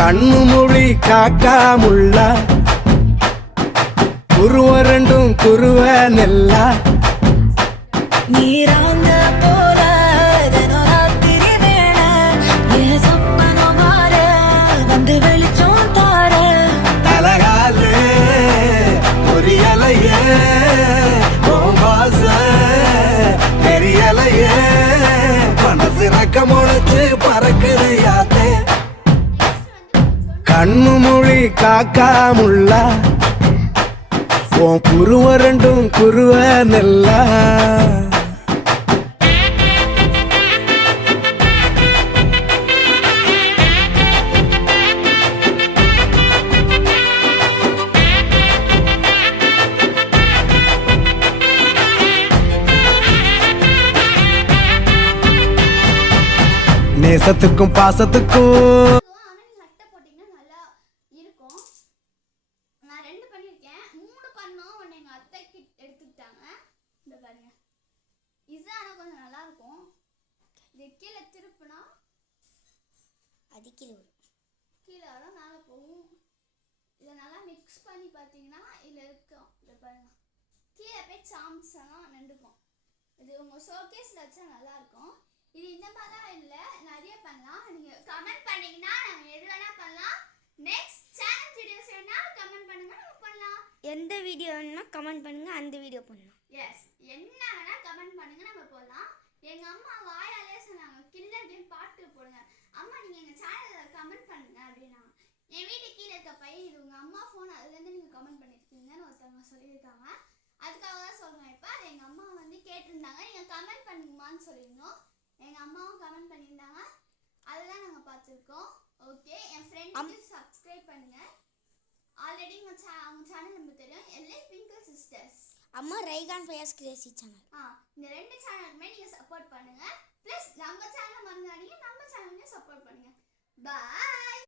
கண்ணு மொழி காக்காமுள்ள குருவ ரெண்டும் குருவ நெல்லா நீராங்க போல ராத்திரி வேண என் சொப்பனம் மாற வந்து வெளிச்சம் தார தலகாலே பொரியலையே ஓம்பாச பெரியலையே மனசு ரக்க முளைச்சு பறக்குது யாத்தே கண்ணு மொழி காக்காமுள்ள உன் குருவ ரெண்டும் குருவ நெல்லா நேசத்துக்கும் பாசத்துக்கும் சட்டை போட்டிங்கன்னா நல்லா இருக்கும். நான் 2 பண்ணியிருக்கேன். 3 பண்ணோம். ஒன்று எங்கள் அத்தைக்கு எடுத்துக்கிட்டாங்க. இந்த பாருங்க, இது ஆனால் கொஞ்சம் நல்லா இருக்கும். இது கீழே திருப்புனா அது கீழே வரும், மேலே போகும். இதை நல்லா மிக்ஸ் பண்ணி பார்த்தீங்கன்னா இதில் இருக்கும். இதை பாருங்க, கீழே போய் சாம்செல்லாம் நின்றுக்கும். இது உங்கள் ஷோகேஸில் வச்சா நல்லாயிருக்கும். இது இந்த மாதிரிலாம் இல்லை, நிறைய பண்ணலாம். நீங்கள் கமெண்ட் பண்ணிங்கன்னா நாங்கள் எது வேணால் பண்ணலாம். நெக்ஸ்ட் சேலஞ்ச் வீடியோஸ் வேணால் கமெண்ட் பண்ணுங்க, நம்ம பண்ணலாம். எந்த வீடியோ வேணும்னா கமெண்ட் பண்ணுங்க, அந்த வீடியோ பண்ணலாம். எஸ், என்ன வேணால் கமெண்ட் பண்ணுங்க, நம்ம போடலாம். எங்கள் அம்மா வாயாலே சொன்னாங்க கில்லர் கேம் பாட்டு போடுங்க அம்மா, நீங்கள் எங்கள் சேனலில் கமெண்ட் பண்ணுங்க அப்படின்னாங்க. என் வீட்டு கீழே இருக்க பையன் இது உங்கள் அம்மா ஃபோன், அதுலேருந்து நீங்கள் கமெண்ட் பண்ணியிருக்கீங்கன்னு ஒருத்தவங்க சொல்லியிருக்காங்க. அதுக்காக தான் சொல்கிறேன். இப்போ அது எங்கள் அம்மா வந்து கேட்டிருந்தாங்க, நீங்கள் கமெண்ட் பண்ணுங்கம்மான்னு சொல்லியிருந்தோம். எங்கள் அம்மாவும் கமெண்ட் பண்ணியிருந்தாங்க, அதெல்லாம் நாங்கள் பார்த்துருக்கோம். ஓகே, என் ஃப்ரெண்டுக்கு சப்ஸ்கிரைப் பண்ணுங்கள். ஆல்ரெடி அவங்க சேனல் நம்ம தெரியும், எல்லை ட்விங்கிள் சிஸ்டர்ஸ். அம்மா ரைகான் ஃபயர்ஸ் கிரேசி சேனல். இந்த 2 சேனலுமே நீங்கள் சப்போர்ட் பண்ணுங்கள். ப்ளஸ் நம்ம சேனலை மறந்துடாதீங்க, நம்ம சேனலையும் சப்போர்ட் பண்ணுங்கள். பாய்.